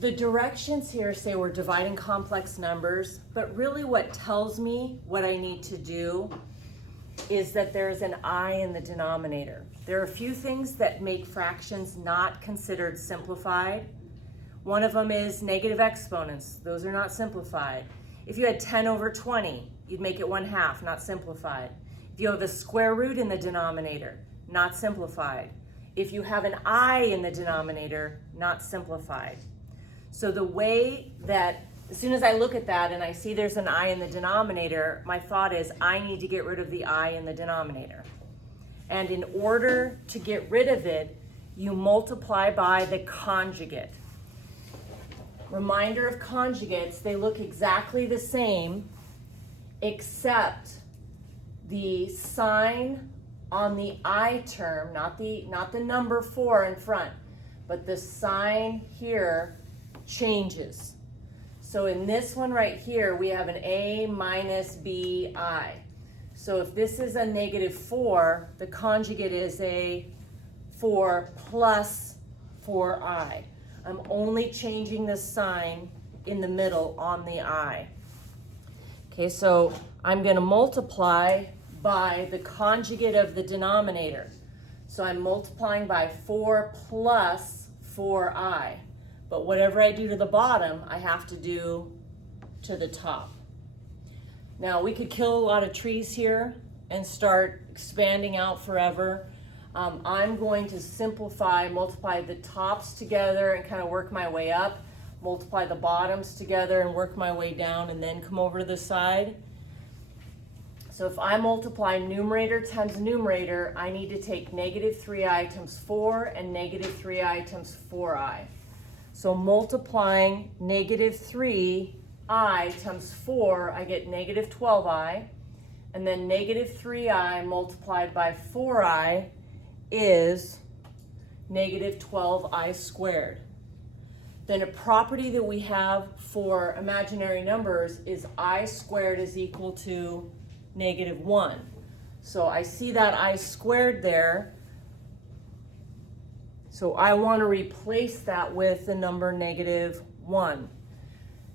The directions here say we're dividing complex numbers, but really what tells me what I need to do is that there's an I in the denominator. There are a few things that make fractions not considered simplified. One of them is negative exponents. Those are not simplified. If you had 10 over 20, you'd make it 1/2, not simplified. If you have a square root in the denominator, not simplified. If you have an I in the denominator, not simplified. So the way that, as soon as I look at that and I see there's an I in the denominator, my thought is I need to get rid of the I in the denominator. And in order to get rid of it, you multiply by the conjugate. Reminder of conjugates, they look exactly the same, except the sign on the I term, not the number 4 in front, but the sign here changes. So in this one right here, we have an A minus BI. So if this is a -4, the conjugate is a 4 plus 4i. I'm only changing the sign in the middle on the I. Okay, so I'm going to multiply by the conjugate of the denominator. So I'm multiplying by 4 plus 4i. But whatever I do to the bottom, I have to do to the top. Now, we could kill a lot of trees here and start expanding out forever. I'm going to simplify, multiply the tops together and kind of work my way up, multiply the bottoms together and work my way down, and then come over to the side. So if I multiply numerator times numerator, I need to take -3i times 4 and -3i times 4i. So multiplying -3i times 4, I get -12i, and then -3i multiplied by 4i is -12i squared. Then a property that we have for imaginary numbers is I squared is equal to -1. So I see that I squared there. So I want to replace that with the number -1.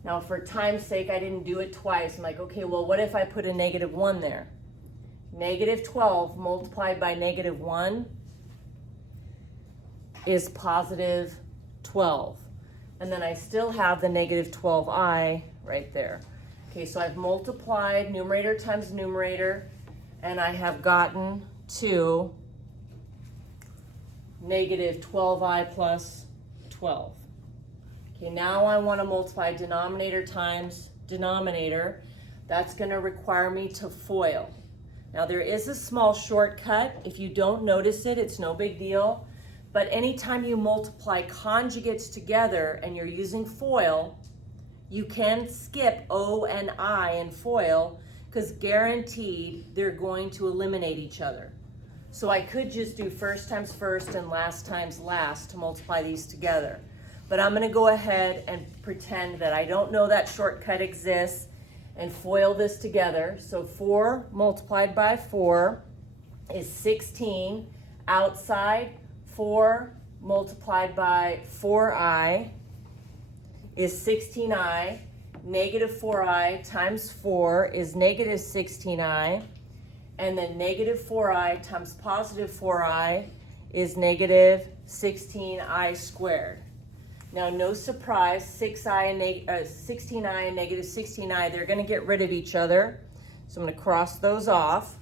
Now for time's sake, I didn't do it twice. I'm like, okay, well, what if I put a -1 there? -12 multiplied by -1 is +12. And then I still have the -12i right there. Okay, so I've multiplied numerator times numerator, and I have gotten to -12i plus 12. Okay, now I want to multiply denominator times denominator. That's going to require me to FOIL. Now there is a small shortcut. If you don't notice it, it's no big deal. But anytime you multiply conjugates together and you're using FOIL, you can skip O and I in FOIL because guaranteed they're going to eliminate each other. So I could just do first times first and last times last to multiply these together. But I'm going to go ahead and pretend that I don't know that shortcut exists and FOIL this together. So 4 multiplied by 4 is 16. Outside, 4 multiplied by 4i is 16i. -4i times 4 is -16i. And then -4i times +4i is -16i squared. Now, no surprise, 16i and -16i, they're going to get rid of each other. So I'm going to cross those off.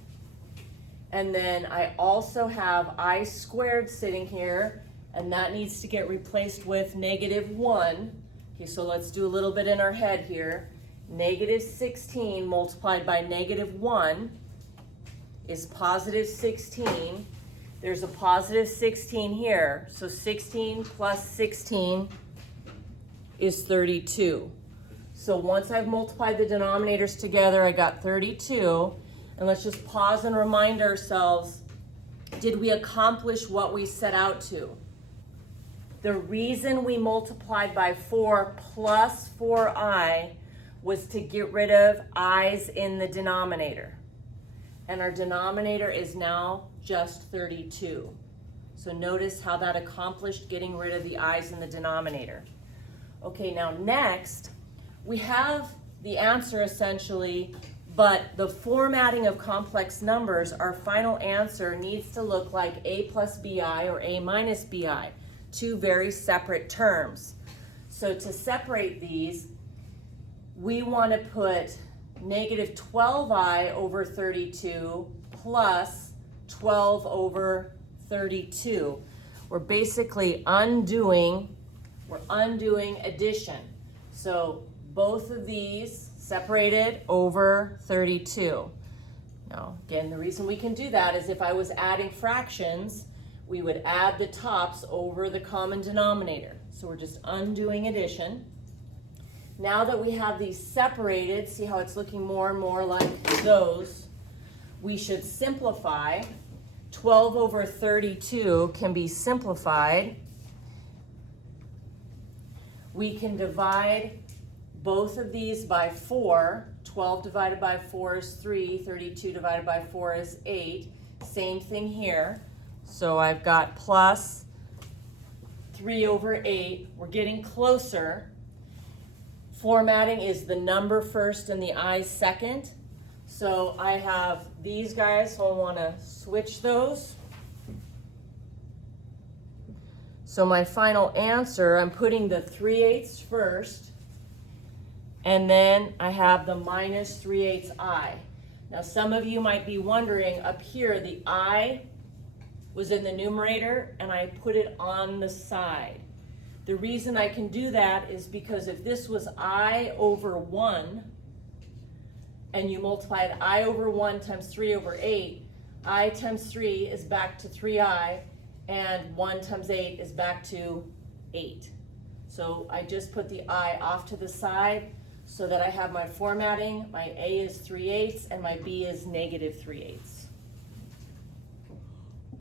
And then I also have I squared sitting here, and that needs to get replaced with -1. Okay, so let's do a little bit in our head here. -16 multiplied by -1 is +16. There's a +16 here, so 16 plus 16 is 32. So once I've multiplied the denominators together, I got 32. And let's just pause and remind ourselves, did we accomplish what we set out to? The reason we multiplied by 4 plus 4i was to get rid of i's in the denominator. And our denominator is now just 32. So notice how that accomplished getting rid of the i's in the denominator. Okay, now next, we have the answer essentially, but the formatting of complex numbers, our final answer needs to look like a plus bi or a minus bi, two very separate terms. So to separate these, we want to put negative 12i over 32 plus 12 over 32. We're basically undoing addition. So both of these separated over 32. Now, again, the reason we can do that is if I was adding fractions, we would add the tops over the common denominator. So we're just undoing addition. Now that we have these separated, see how it's looking more and more like those, we should simplify. 12 over 32 can be simplified. We can divide both of these by 4. 12 divided by 4 is 3. 32 divided by 4 is 8. Same thing here. So I've got plus 3 over 8. We're getting closer. Formatting is the number first and the I second. So I have these guys, so I want to switch those. So my final answer, I'm putting the 3/8 first, and then I have the minus 3/8 I. Now some of you might be wondering, up here the I was in the numerator and I put it on the side. The reason I can do that is because if this was I over 1, and you multiplied I over 1 times 3 over 8, I times 3 is back to 3i, and 1 times 8 is back to 8. So I just put the I off to the side so that I have my formatting. My A is 3/8 and my B is negative 3/8.